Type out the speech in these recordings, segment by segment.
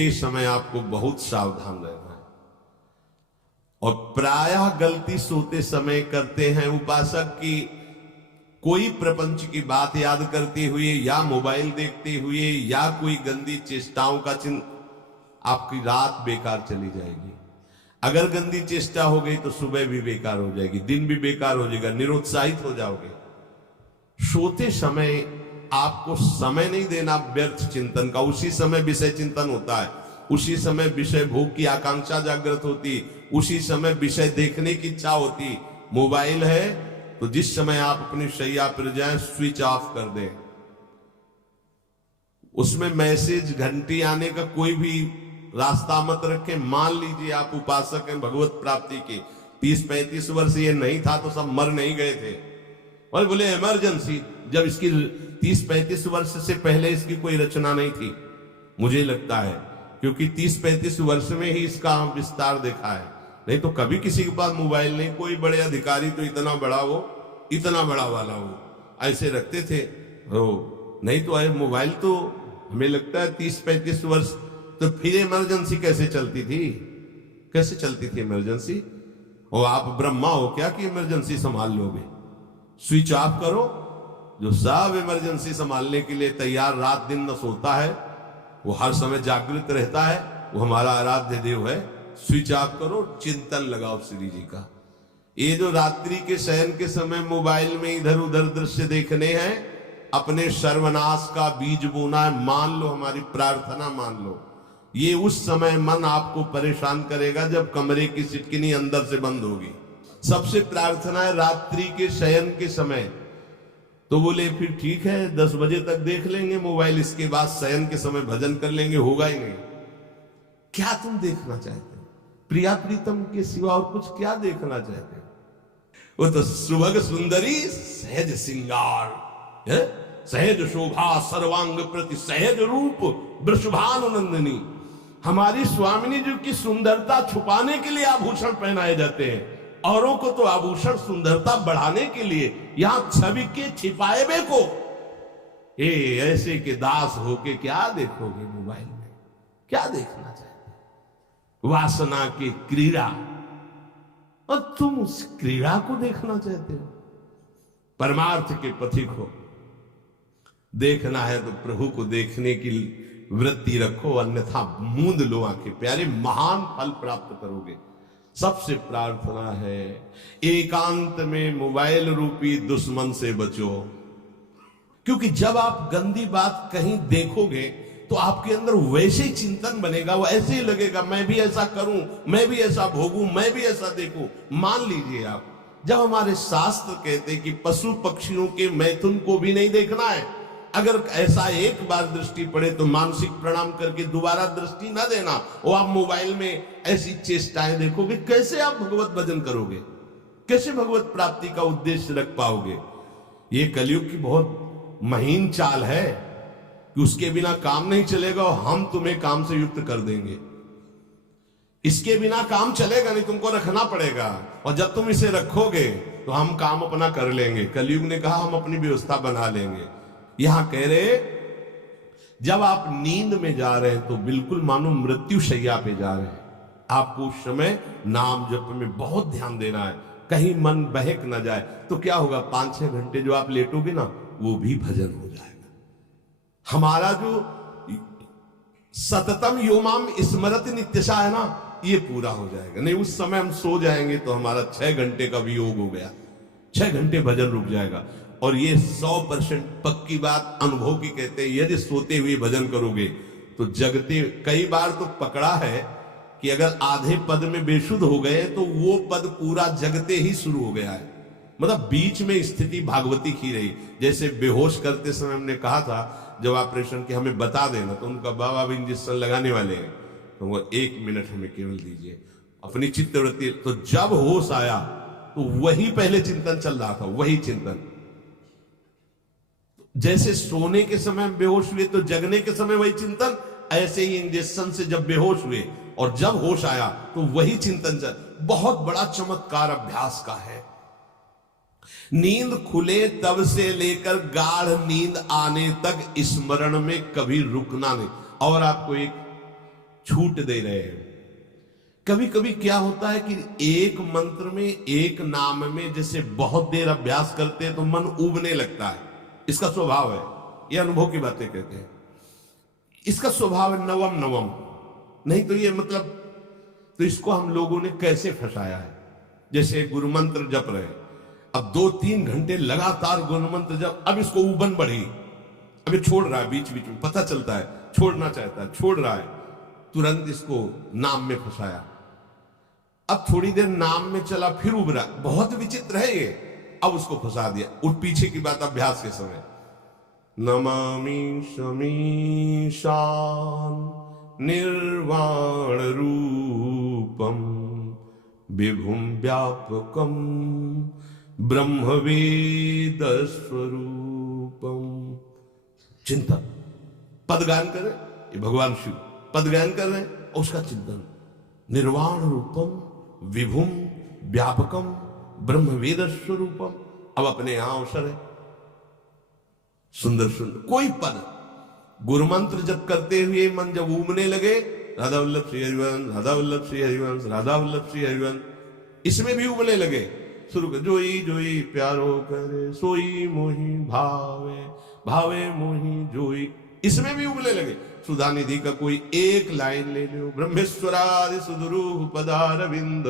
सोते समय आपको बहुत सावधान रहना है। और प्रायः गलती सोते समय करते हैं उपासक की कोई प्रपंच की बात याद करते हुए या मोबाइल देखते हुए या कोई गंदी चेष्टाओं का चिन्ह, आपकी रात बेकार चली जाएगी। अगर गंदी चेष्टा हो गई तो सुबह भी बेकार हो जाएगी, दिन भी बेकार हो जाएगा, निरुत्साहित हो जाओगे। सोते समय आपको समय नहीं देना व्यर्थ चिंतन का। उसी समय विषय चिंतन होता है, उसी समय विषय भोग की आकांक्षा जागृत होती, उसी समय विषय देखने की इच्छा होती। मोबाइल है तो जिस समय आप अपनी शैया पर जाएं स्विच ऑफ कर दें। उसमें मैसेज घंटी आने का कोई भी रास्ता मत रखें। मान लीजिए आप उपासक हैं भगवत प्राप्ति के, 30-35 वर्ष ये नहीं था तो सब मर नहीं गए थे। और बोले इमरजेंसी, जब इसकी 30-35 वर्ष से पहले इसकी कोई रचना नहीं थी, मुझे लगता है, क्योंकि 30-35 वर्ष में ही इसका विस्तार देखा है। नहीं तो कभी किसी के पास मोबाइल नहीं। कोई बड़े अधिकारी तो इतना बड़ा वो, इतना बड़ा वाला वो ऐसे रखते थे हो, नहीं तो मोबाइल तो हमें लगता है 30-35 वर्ष। तो फिर इमरजेंसी कैसे चलती थी, कैसे चलती थी इमरजेंसी? और आप ब्रह्मा हो क्या कि इमरजेंसी संभाल लोगे? स्विच ऑफ करो। जो सब इमरजेंसी संभालने के लिए तैयार, रात दिन न सोता है, वो हर समय जागृत रहता है, वो हमारा आराध्य देव है। स्विच ऑफ करो, चिंतन लगाओ श्री जी का। ये जो रात्रि के शयन के समय मोबाइल में इधर उधर दृश्य देखने हैं, अपने सर्वनाश का बीज बोना है। मान लो, हमारी प्रार्थना मान लो, ये उस समय मन आपको परेशान करेगा जब कमरे की सिटकिनी अंदर से बंद होगी। सबसे प्रार्थना है रात्रि के शयन के समय। तो बोले फिर ठीक है 10 बजे तक देख लेंगे मोबाइल, इसके बाद शयन के समय भजन कर लेंगे। होगा ही नहीं। क्या तुम देखना चाहते हो? प्रिया प्रीतम के सिवा और कुछ क्या देखना चाहते हो? वो तो सुभग सुंदरी सहज सिंगार, सहज शोभा सर्वांग प्रति सहज रूप वृषभानुनंदिनी। हमारी स्वामिनी जी की सुंदरता छुपाने के लिए आभूषण पहनाए जाते हैं, औरों को तो आभूषण सुंदरता बढ़ाने के लिए। यहां छवि के छिपाए बे को ऐसे के दास होके क्या देखोगे मोबाइल में? क्या देखना चाहते? वासना की क्रीड़ा, और तुम उस क्रीड़ा को देखना चाहते हो? परमार्थ के पथिक हो। देखना है तो प्रभु को देखने की वृत्ति रखो, अन्यथा मूंद लो आंखें। प्यारे, महान फल प्राप्त करोगे। सबसे प्रार्थना है एकांत में मोबाइल रूपी दुश्मन से बचो, क्योंकि जब आप गंदी बात कहीं देखोगे तो आपके अंदर वैसे ही चिंतन बनेगा। वो ऐसे ही लगेगा मैं भी ऐसा करूं, मैं भी ऐसा भोगूं, मैं भी ऐसा देखूं। मान लीजिए आप, जब हमारे शास्त्र कहते कि पशु पक्षियों के मैथुन को भी नहीं देखना है, अगर ऐसा एक बार दृष्टि पड़े तो मानसिक प्रणाम करके दोबारा दृष्टि ना देना। और आप मोबाइल में ऐसी चेष्टाएं देखोगे, कैसे आप भगवत भजन करोगे? कैसे भगवत प्राप्ति का उद्देश्य रख पाओगे? ये कलयुग की बहुत महीन चाल है कि उसके बिना काम नहीं चलेगा और हम तुम्हें काम से युक्त कर देंगे। इसके बिना काम चलेगा नहीं, तुमको रखना पड़ेगा। और जब तुम इसे रखोगे तो हम काम अपना कर लेंगे। कलयुग ने कहा हम अपनी व्यवस्था बना लेंगे। यहां कह रहे जब आप नींद में जा रहे हैं तो बिल्कुल मानो मृत्यु शैया पे जा रहे हैं। आपको उस समय नाम जप में बहुत ध्यान देना है, कहीं मन बहक ना जाए। तो क्या होगा, 5-6 घंटे जो आप लेटोगे ना, वो भी भजन हो जाएगा। हमारा जो सततम योमाम स्मरति नित्यशा है ना, ये पूरा हो जाएगा। नहीं, उस समय हम सो जाएंगे तो हमारा 6 घंटे का वियोग हो गया, 6 घंटे भजन रुक जाएगा। और ये 100% पक्की बात अनुभव की कहते हैं। यदि सोते हुए भजन करोगे तो जगते, कई बार तो पकड़ा है कि अगर आधे पद में बेशुद्ध हो गए तो वो पद पूरा जगते ही शुरू हो गया है। मतलब बीच में स्थिति भागवती की रही। जैसे बेहोश करते समय हमने कहा था जब ऑपरेशन के हमें बता देना, तो उनका बाबा भी इंजेक्शन लगाने वाले हैं, तो वो 1 मिनट हमें केवल दीजिए अपनी चित्तवृत्ति। तो जब होश आया तो वही पहले चिंतन चल रहा था, वही चिंतन। जैसे सोने के समय बेहोश हुए तो जगने के समय वही चिंतन, ऐसे ही इंजेक्शन से जब बेहोश हुए और जब होश आया तो वही चिंतन चल। बहुत बड़ा चमत्कार अभ्यास का है। नींद खुले तब से लेकर गाढ़ नींद आने तक स्मरण में कभी रुकना नहीं। और आपको एक छूट दे रहे हैं। कभी कभी क्या होता है कि एक मंत्र में, एक नाम में जैसे बहुत देर अभ्यास करते हैं तो मन उबने लगता है। इसका स्वभाव है, ये अनुभव की बातें कहते हैं। इसका स्वभाव है नवम नवम, नहीं तो ये मतलब, तो इसको हम लोगों ने कैसे फंसाया है। जैसे गुरु मंत्र जप रहे, अब 2-3 घंटे लगातार गुरु मंत्र जप, अब इसको उबन बढ़ी, अब ये छोड़ रहा है, बीच बीच में पता चलता है छोड़ना चाहता है, छोड़ रहा है, तुरंत इसको नाम में फंसाया। अब थोड़ी देर नाम में चला, फिर उभरा, बहुत विचित्र है ये, अब उसको फंसा दिया। उठ पीछे की बात अभ्यास के समय, नमामि शमीशान निर्वाण रूपम विभुम व्यापकम ब्रह्मवेद स्वरूपम। चिंतन, पदगान कर रहे, ये भगवान शिव पदगान कर रहे हैं, और उसका चिंतन, निर्वाण रूपम विभुम व्यापकम ब्रह्मवेद स्वरूपम। अब अपने यहां अवसर है, सुंदर सुंदर कोई पद गुरु मंत्र जब करते हुए मन जब उमने लगे, राधा वल्लभ श्री हरिवंश, राधा वल्लभ श्री हरिवंश, राधा वल्लभ श्री हरिवंश, इसमें भी उमने लगे, शुरू कर, जोई जोई प्यारो करे सोई मोही भावे, भावे मोही जोई, इसमें भी उमने लगे। सुधा निधि का कोई एक लाइन ले लो, ब्रह्मेश्वरादि सुदुरूह पदारविंद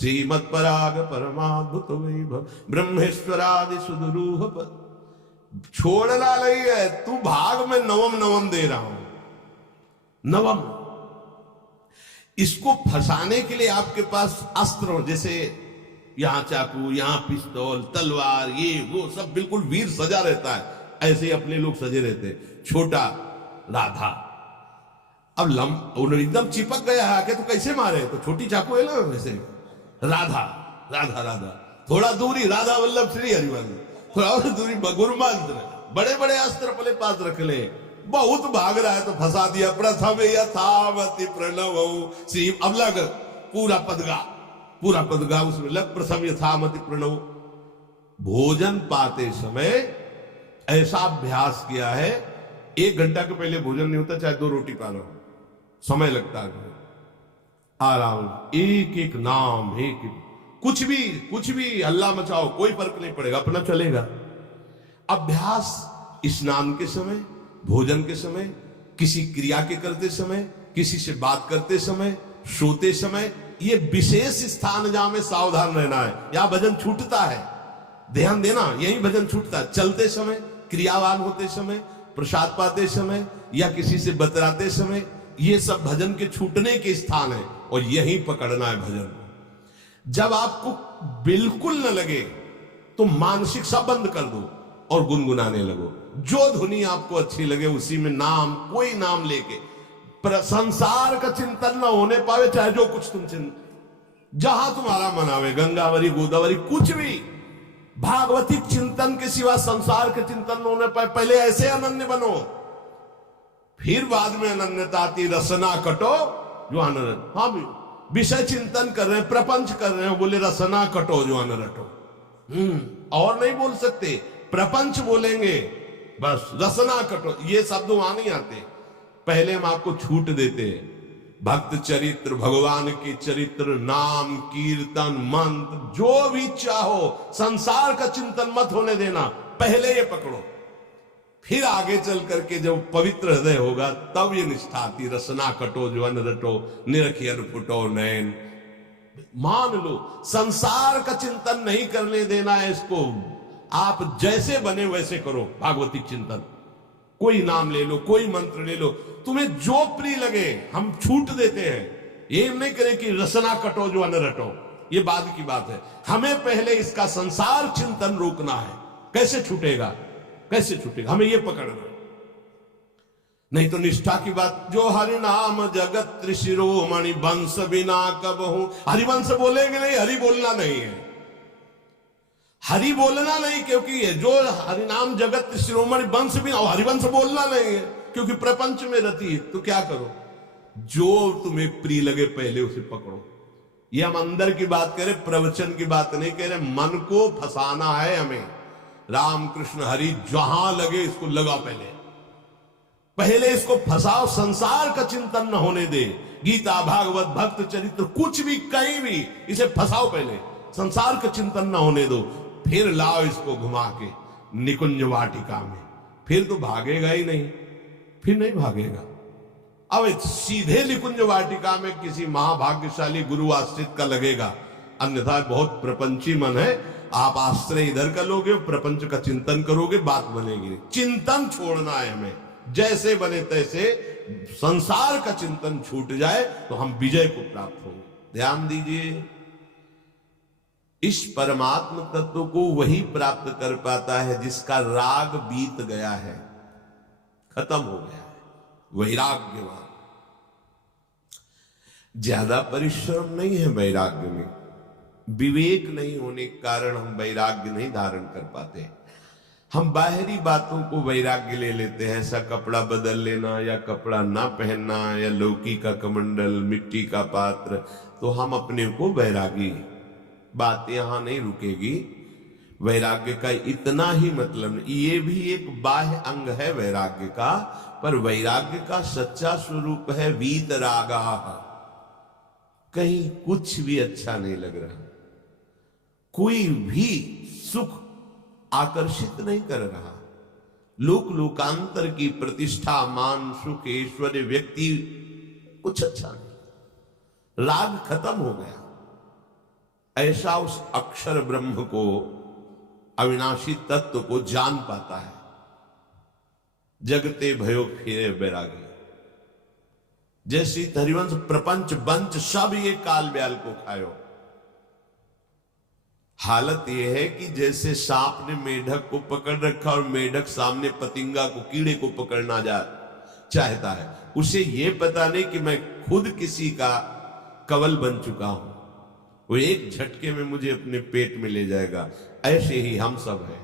श्रीमत् पराग परमाद्भुत वैभव, ब्रह्मेश्वरादि सुदुरूह पद, छोड़ना नहीं है, तू भाग में नवम नवम दे रहा हूं, नवम। इसको फंसाने के लिए आपके पास अस्त्र हो, जैसे यहां चाकू, यहां पिस्तौल, तलवार, ये वो सब बिल्कुल वीर सजा रहता है, ऐसे ही अपने लोग सजे रहते। छोटा राधा, अब एकदम चिपक गया है आके, तो कैसे मारे, तो छोटी चाकू है ना वैसे, राधा राधा राधा, थोड़ा दूरी राधा वल्लभ श्री हरिवंश, थोड़ा और दूरी गुरु मंत्र, बड़े बड़े अस्त्र अपने पास रख ले, बहुत भाग रहा है तो फंसा दिया। प्रथम यथावति प्रणव श्री, अब लग पूरा पदगा, पूरा पदगा उसमें लग, प्रथम यथामति प्रणव। भोजन पाते समय ऐसा अभ्यास किया है, 1 घंटा के पहले भोजन नहीं होता, चाहे 2 रोटी पा लो, समय लगता है, आराम, एक एक नाम, एक कुछ भी हल्ला मचाओ, कोई फर्क नहीं पड़ेगा, अपना चलेगा। अभ्यास स्नान के समय, भोजन के समय, किसी क्रिया के करते समय, किसी से बात करते समय, सोते समय, ये विशेष स्थान जहां में सावधान रहना है। यहां भजन छूटता है, ध्यान देना, यही भजन छूटता है। चलते समय, क्रियावान होते समय, प्रसाद पाते समय या किसी से बतराते समय, ये सब भजन के छूटने के स्थान है, और यही पकड़ना है भजन। जब आपको बिल्कुल न लगे तो मानसिक सब बंद कर दो और गुनगुनाने लगो, जो धुनी आपको अच्छी लगे उसी में नाम, कोई नाम लेके, संसार का चिंतन न होने पावे, चाहे जो कुछ तुम जहां तुम्हारा मन आवे, गंगावरी गोदावरी कुछ भी, भागवतिक चिंतन के सिवा संसार के चिंतन न होने पाए। पहले ऐसे अनन्य बनो, फिर बाद में अनन्यता आती, रसना कटो जो अनन्य। हाँ, विषय चिंतन कर रहे हैं, प्रपंच कर रहे हैं, बोले रसना कटो जो अन रटो, और नहीं बोल सकते, प्रपंच बोलेंगे बस, रसना कटो, ये शब्द वहां नहीं आते। पहले हम आपको छूट देते हैं, भक्त चरित्र, भगवान के चरित्र, नाम कीर्तन मंत्र, जो भी चाहो, संसार का चिंतन मत होने देना, पहले ये पकड़ो, फिर आगे चल करके जब पवित्र हृदय होगा तब ये निष्ठा आती, रसना कटो जो अन रटो, निरखियन फुटो नैन। मान लो संसार का चिंतन नहीं करने देना है इसको, आप जैसे बने वैसे करो भागवतिक चिंतन, कोई नाम ले लो, कोई मंत्र ले लो, तुम्हें जो प्रिय लगे, हम छूट देते हैं। ये नहीं करें कि रसना कटो जो अन रटो, ये बाद की बात है, हमें पहले इसका संसार चिंतन रोकना है। कैसे छूटेगा, कैसे छूटेगा, हमें यह पकड़ना, नहीं तो निष्ठा की बात। जो हरि नाम जगत त्रिशिरोमणि वंश बिना कबहू, हरिवंश बोलेंगे नहीं, हरि बोलना नहीं है, हरि बोलना नहीं, क्योंकि जो हरिनाम जगत त्रिशिरोमणि वंश बिना, हरिवंश बोलना नहीं है क्योंकि प्रपंच में रति है। तो क्या करो, जो तुम्हें प्रिय लगे पहले उसे पकड़ो। ये हम अंदर की बात करें, प्रवचन की बात नहीं कह रहे, मन को फंसाना है हमें। राम कृष्ण हरि जहां लगे इसको लगा पहले, पहले इसको फंसाओ, संसार का चिंतन न होने दे। गीता, भागवत, भक्त चरित्र, कुछ भी कहीं भी इसे फंसाओ, पहले संसार का चिंतन न होने दो, फिर लाओ इसको घुमा के निकुंज वाटिका में, फिर तो भागेगा ही नहीं, फिर नहीं भागेगा। अब सीधे निकुंज वाटिका में किसी महाभाग्यशाली गुरु आश्रित का लगेगा, अन्यथा बहुत प्रपंची मन है। आप आश्रय इधर का लोगे, प्रपंच का चिंतन करोगे, बात बनेगी। चिंतन छोड़ना है हमें, जैसे बने तैसे संसार का चिंतन छूट जाए तो हम विजय को प्राप्त होंगे। ध्यान दीजिए, इस परमात्म तत्व को वही प्राप्त कर पाता है जिसका राग बीत गया है, खत्म हो गया है, वैराग्यवान। ज्यादा परिश्रम नहीं है वैराग्य में, विवेक नहीं होने के कारण हम वैराग्य नहीं धारण कर पाते। हम बाहरी बातों को वैराग्य ले लेते हैं, ऐसा कपड़ा बदल लेना या कपड़ा ना पहनना या लौकी का कमंडल, मिट्टी का पात्र, तो हम अपने को वैरागी। बात यहां नहीं रुकेगी। वैराग्य का इतना ही मतलब, ये भी एक बाह्य अंग है वैराग्य का, पर वैराग्य का सच्चा स्वरूप है वीतरागा। कहीं कुछ भी अच्छा नहीं लग रहा, कोई भी सुख आकर्षित नहीं कर रहा, लोक लोकांतर की प्रतिष्ठा, मान, सुख, ऐश्वर्य, व्यक्ति, कुछ अच्छा नहीं, राग खत्म हो गया। ऐसा उस अक्षर ब्रह्म को, अविनाशी तत्व को जान पाता है। जगते भयो फिरे बैरागी, जैसी हरिवंश प्रपंच बंच सब ये काल ब्याल को खायो। हालत यह है कि जैसे सांप ने मेढक को पकड़ रखा और मेढक सामने पतिंगा को, कीड़े को पकड़ना चाहता है, उसे यह पता नहीं कि मैं खुद किसी का कवल बन चुका हूं, वो एक झटके में मुझे अपने पेट में ले जाएगा। ऐसे ही हम सब हैं,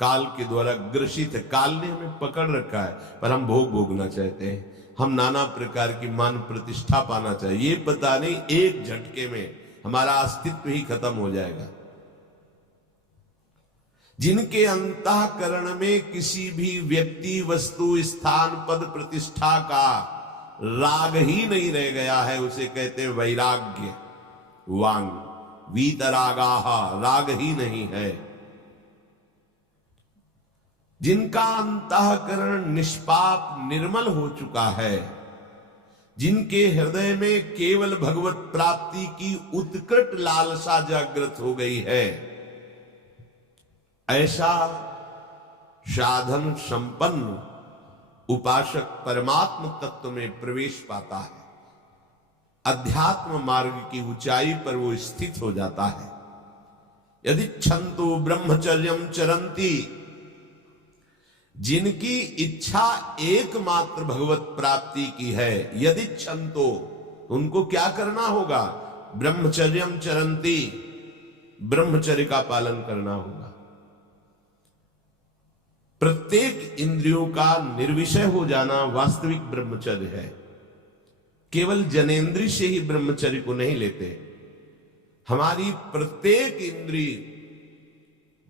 काल के द्वारा ग्रसित है। काल ने हमें पकड़ रखा है, पर हम भोग भोगना चाहते हैं, हम नाना प्रकार की मान प्रतिष्ठा पाना चाहिए। ये पता नहीं एक झटके में हमारा अस्तित्व ही खत्म हो जाएगा। जिनके अंतःकरण में किसी भी व्यक्ति, वस्तु, स्थान, पद, प्रतिष्ठा का राग ही नहीं रह गया है, उसे कहते हैं वैराग्य वांग। वीतरागाह, राग ही नहीं है। जिनका अंतःकरण निष्पाप निर्मल हो चुका है, जिनके हृदय में केवल भगवत प्राप्ति की उत्कट लालसा जागृत हो गई है, ऐसा साधन संपन्न उपासक परमात्म तत्व में प्रवेश पाता है। अध्यात्म मार्ग की ऊंचाई पर वो स्थित हो जाता है। यदि छंतु ब्रह्मचर्यम चरंती, जिनकी इच्छा एकमात्र भगवत प्राप्ति की है, यदि छंतो, उनको क्या करना होगा? ब्रह्मचर्यम चरंती, ब्रह्मचर्य का पालन करना होगा। प्रत्येक इंद्रियों का निर्विषय हो जाना वास्तविक ब्रह्मचर्य है। केवल जनेन्द्रिय से ही ब्रह्मचर्य को नहीं लेते। हमारी प्रत्येक इंद्रिय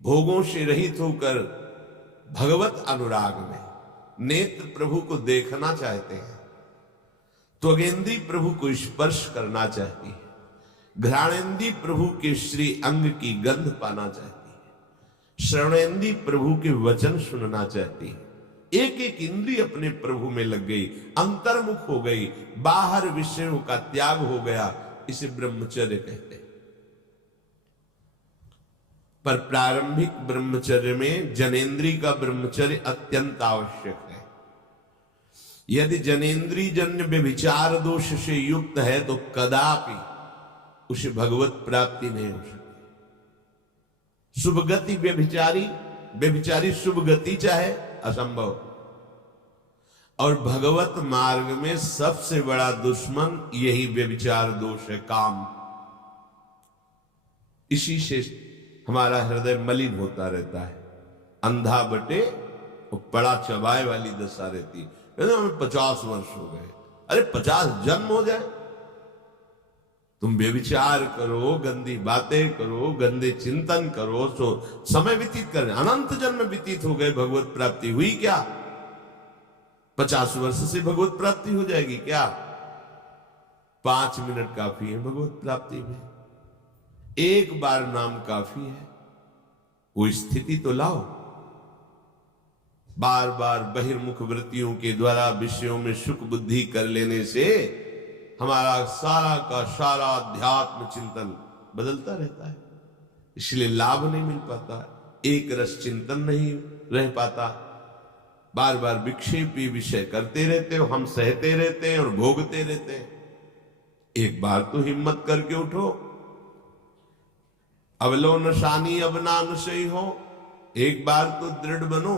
भोगों से रहित होकर भगवत अनुराग में नेत्र प्रभु को देखना चाहते हैं, त्वगेंद्री प्रभु को स्पर्श करना चाहती है, घ्राणेंद्री प्रभु के श्री अंग की गंध पाना चाहती है, श्रवणेंद्री प्रभु के वचन सुनना चाहती है। एक एक इंद्रिय अपने प्रभु में लग गई, अंतर्मुख हो गई, बाहर विषयों का त्याग हो गया। इसे ब्रह्मचर्य कहते हैं। पर प्रारंभिक ब्रह्मचर्य में जनेन्द्रीय का ब्रह्मचर्य अत्यंत आवश्यक है। यदि जनेन्द्रीय जन्य व्यभिचार दोष से युक्त है तो कदापि उसे भगवत प्राप्ति नहीं हो सकती। शुभ गति व्यभिचारी शुभ गति चाहे, असंभव। और भगवत मार्ग में सबसे बड़ा दुश्मन यही व्यभिचार दोष है, काम। इसी से हमारा हृदय मलिन होता रहता है। अंधा बटे वो पड़ा चबाए वाली दशा रहती है। हमें 50 वर्ष हो गए, अरे 50 जन्म हो जाए, तुम व्यभिचार करो, गंदी बातें करो, गंदे चिंतन करो, तो समय व्यतीत कर, अनंत जन्म व्यतीत हो गए, भगवत प्राप्ति हुई क्या? 50 वर्ष से भगवत प्राप्ति हो जाएगी क्या? 5 मिनट काफी है भगवत प्राप्ति में। एक बार नाम काफी है। वो स्थिति तो लाओ। बार बार बहिर्मुख वृत्तियों के द्वारा विषयों में सुख बुद्धि कर लेने से हमारा सारा का सारा अध्यात्म चिंतन बदलता रहता है, इसलिए लाभ नहीं मिल पाता, एक रस चिंतन नहीं रह पाता। बार बार विक्षेपी विषय करते रहते हो, हम सहते रहते हैं और भोगते रहते हैं। एक बार तो हिम्मत करके उठो। अवलो नशानी अब नानुसई हो, एक बार तो दृढ़ बनो।